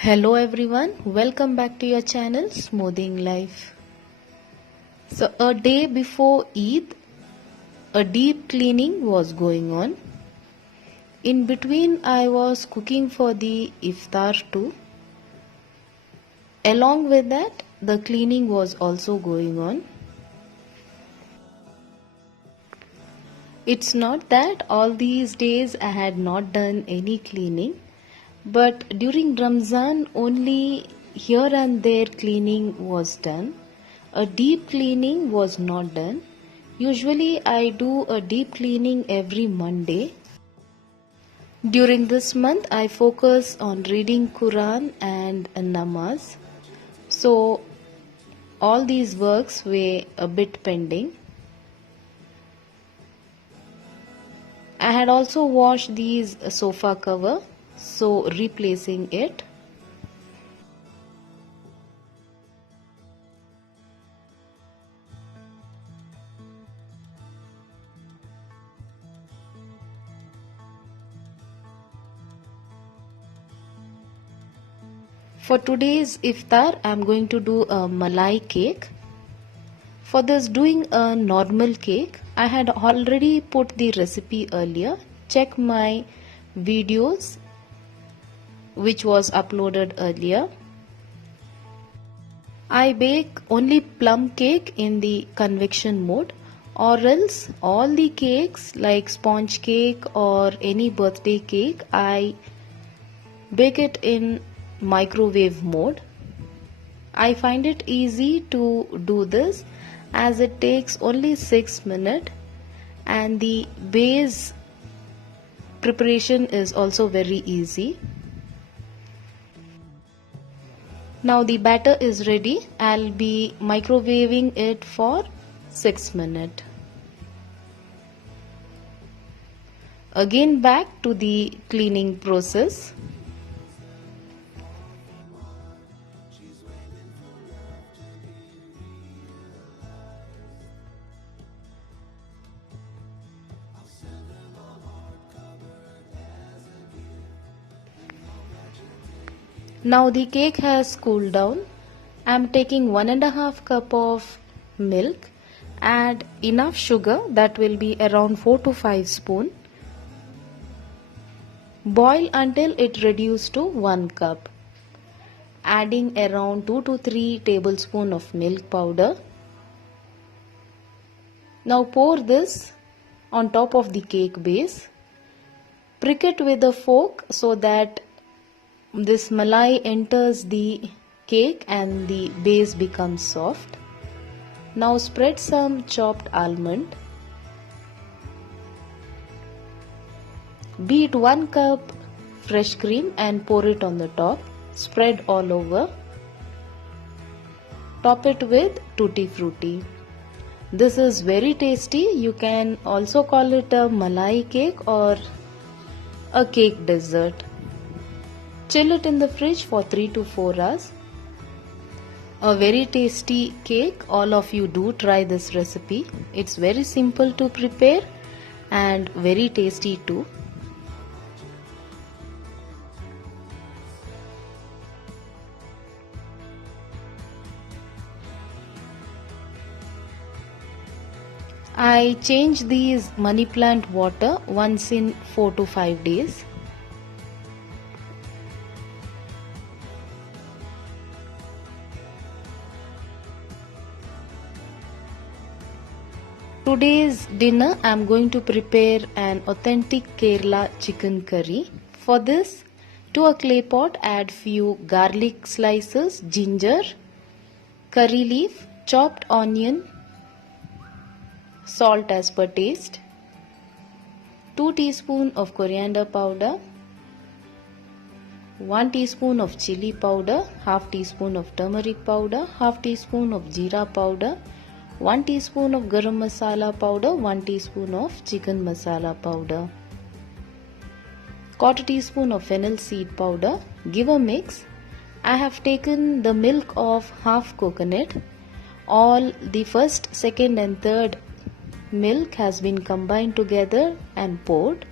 Hello everyone, welcome back to your channel Smoothing Life. So a day before Eid, a deep cleaning was going on. In between I was cooking for the iftar too. Along with that, the cleaning was also going on. It's not that all these days I had not done any cleaning, but during Ramzan only here and there cleaning was done. A deep cleaning was not done. Usually I do a deep cleaning every Monday. During this month I focus on reading Quran and namaz. So all these works were a bit pending. I had also washed these sofa cover, so replacing it. For today's iftar, I am going to do a malai cake. For this, doing a normal cake, I had already put the recipe earlier. Check my videos which was uploaded earlier. I bake only plum cake in the convection mode, or else all the cakes like sponge cake or any birthday cake, I bake it in microwave mode. I find it easy to do this as it takes only 6 minutes and the base preparation is also very easy. Now the batter is ready. I'll be microwaving it for 6 minutes. Again back to the cleaning process. Now the cake has cooled down. I am taking 1.5 cup of milk. Add enough sugar, that will be around 4 to 5 spoon. Boil until it reduces to 1 cup. Adding around 2 to 3 tablespoons of milk powder. Now pour this on top of the cake base. Prick it with a fork so that this malai enters the cake and the base becomes soft. Now spread some chopped almond. Beat 1 cup fresh cream and pour it on the top. Spread all over. Top it with tutti frutti. This is very tasty. You can also call it a malai cake or a cake dessert. Chill it in the fridge for 3 to 4 hours. A very tasty cake. All of you do try this recipe. It's very simple to prepare and very tasty too. I change these money plant water once in 4 to 5 days. Today's dinner I am going to prepare an authentic Kerala chicken curry. For this, to a clay pot add few garlic slices, ginger, curry leaf, chopped onion, salt as per taste, 2 teaspoons of coriander powder, 1 teaspoon of chili powder, half teaspoon of turmeric powder, half teaspoon of jeera powder, 1 teaspoon of garam masala powder, 1 teaspoon of chicken masala powder, quarter teaspoon of fennel seed powder. Give a mix. I have taken the milk of half coconut. All the first, second and third milk has been combined together and poured.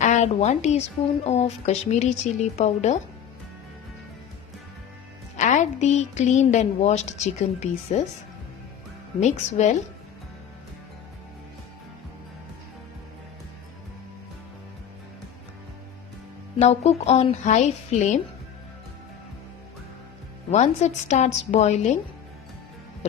Add 1 teaspoon of Kashmiri chili powder, Add the cleaned and washed chicken pieces. Mix well. Now cook on high flame. Once it starts boiling,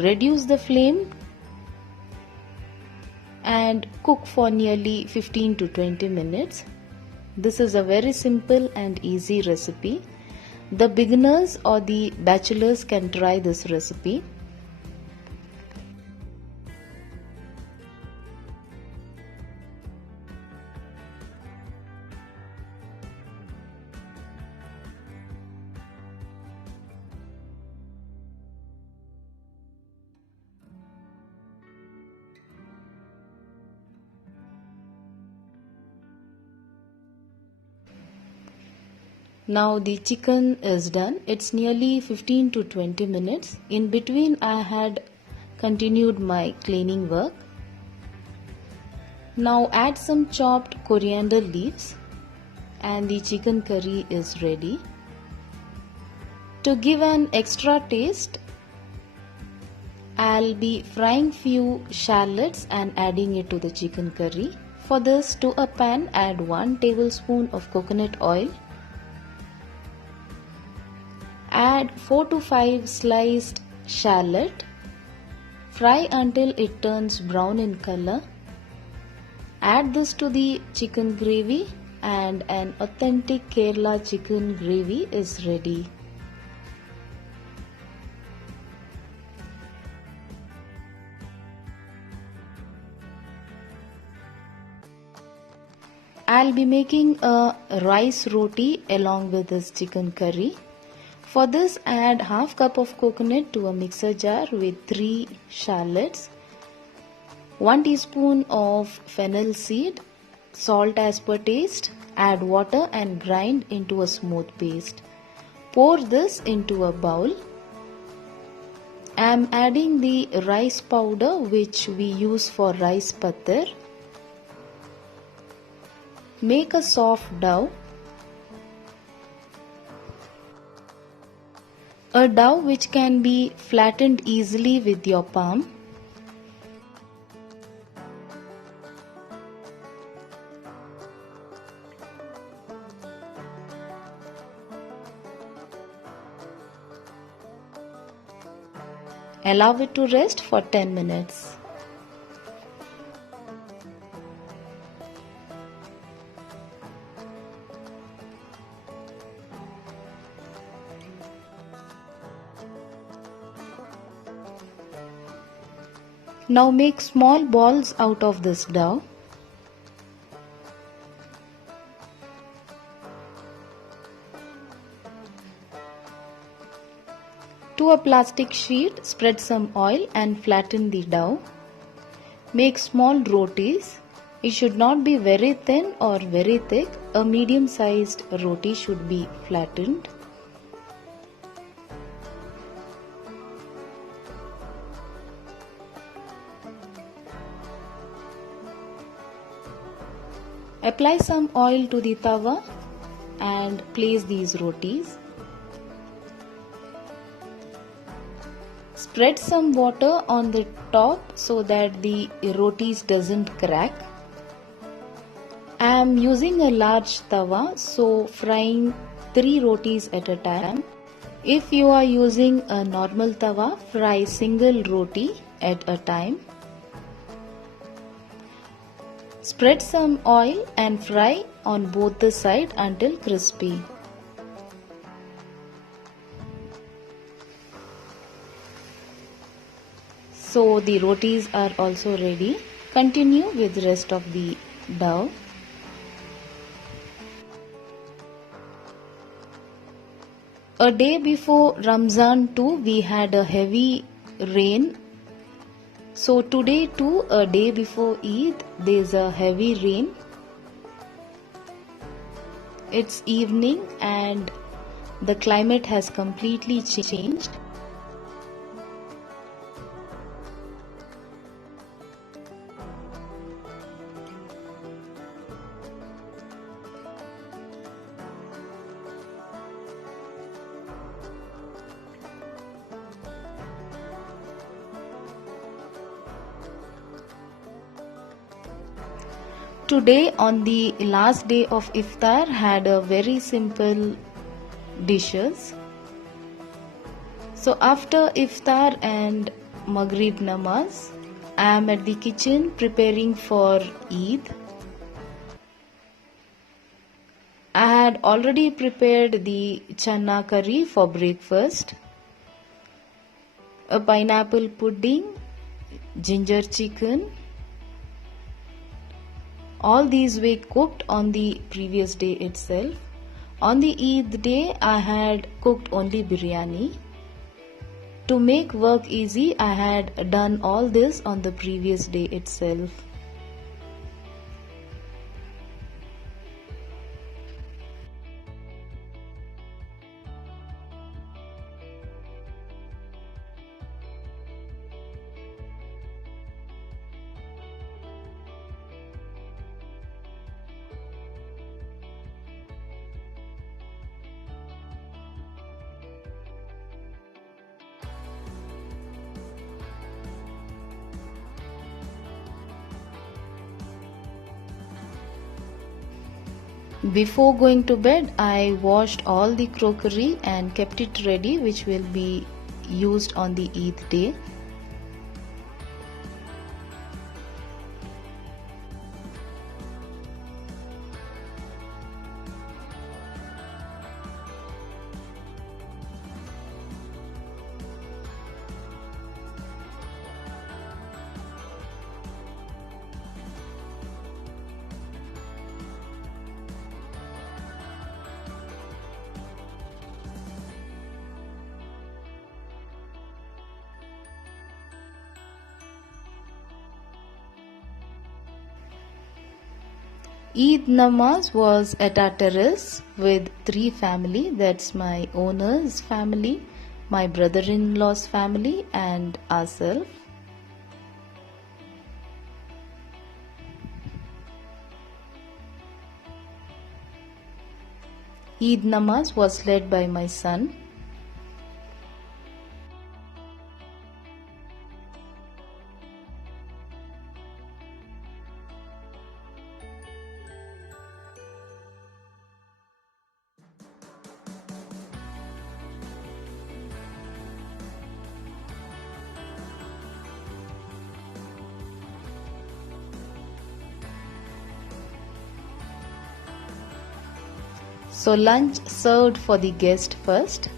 reduce the flame and cook for nearly 15 to 20 minutes. This is a very simple and easy recipe. The beginners or the bachelors can try this recipe. Now the chicken is done. It's nearly 15 to 20 minutes. In between I had continued my cleaning work. Now add some chopped coriander leaves and the chicken curry is ready. To give an extra taste, I'll be frying few shallots and adding it to the chicken curry. For this, to a pan add 1 tablespoon of coconut oil. Add 4 to 5 sliced shallot. Fry until it turns brown in color. Add this to the chicken gravy and an authentic Kerala chicken gravy is ready. I'll be making a rice roti along with this chicken curry. For this, add half cup of coconut to a mixer jar with 3 shallots, 1 teaspoon of fennel seed, salt as per taste, add water and grind into a smooth paste. Pour this into a bowl. I am adding the rice powder which we use for rice patar. Make a soft dough. A dough which can be flattened easily with your palm. Allow it to rest for 10 minutes. Now make small balls out of this dough. To a plastic sheet, spread some oil and flatten the dough. Make small rotis. It should not be very thin or very thick. A medium-sized roti should be flattened. Apply some oil to the tawa and place these rotis. Spread some water on the top so that the rotis doesn't crack. I am using a large tawa, so frying 3 rotis at a time. If you are using a normal tawa, fry single roti at a time. Spread some oil and fry on both the sides until crispy. So the rotis are also ready. Continue with the rest of the dough. A day before Ramzan too, we had a heavy rain. So today too, a day before Eid, there is a heavy rain. It's evening and the climate has completely changed. Today, on the last day of iftar, had a very simple dishes. So after iftar and Maghrib namaz, I am at the kitchen preparing for Eid. I had already prepared the chana curry for breakfast, a pineapple pudding, ginger chicken. All these were cooked on the previous day itself. On the Eid day, I had cooked only biryani. To make work easy, I had done all this on the previous day itself. Before going to bed, I washed all the crockery and kept it ready, which will be used on the Eid day. Eid namaz was at our terrace with three family. That's my owner's family, my brother-in-law's family, and ourselves. Eid namaz was led by my son. So lunch served for the guest first.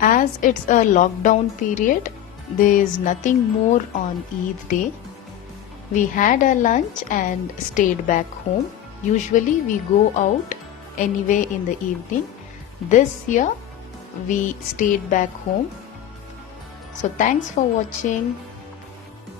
As it's a lockdown period, there is nothing more on Eid day. We had our lunch and stayed back home. Usually we go out anyway in the evening. This year we stayed back home. So thanks for watching.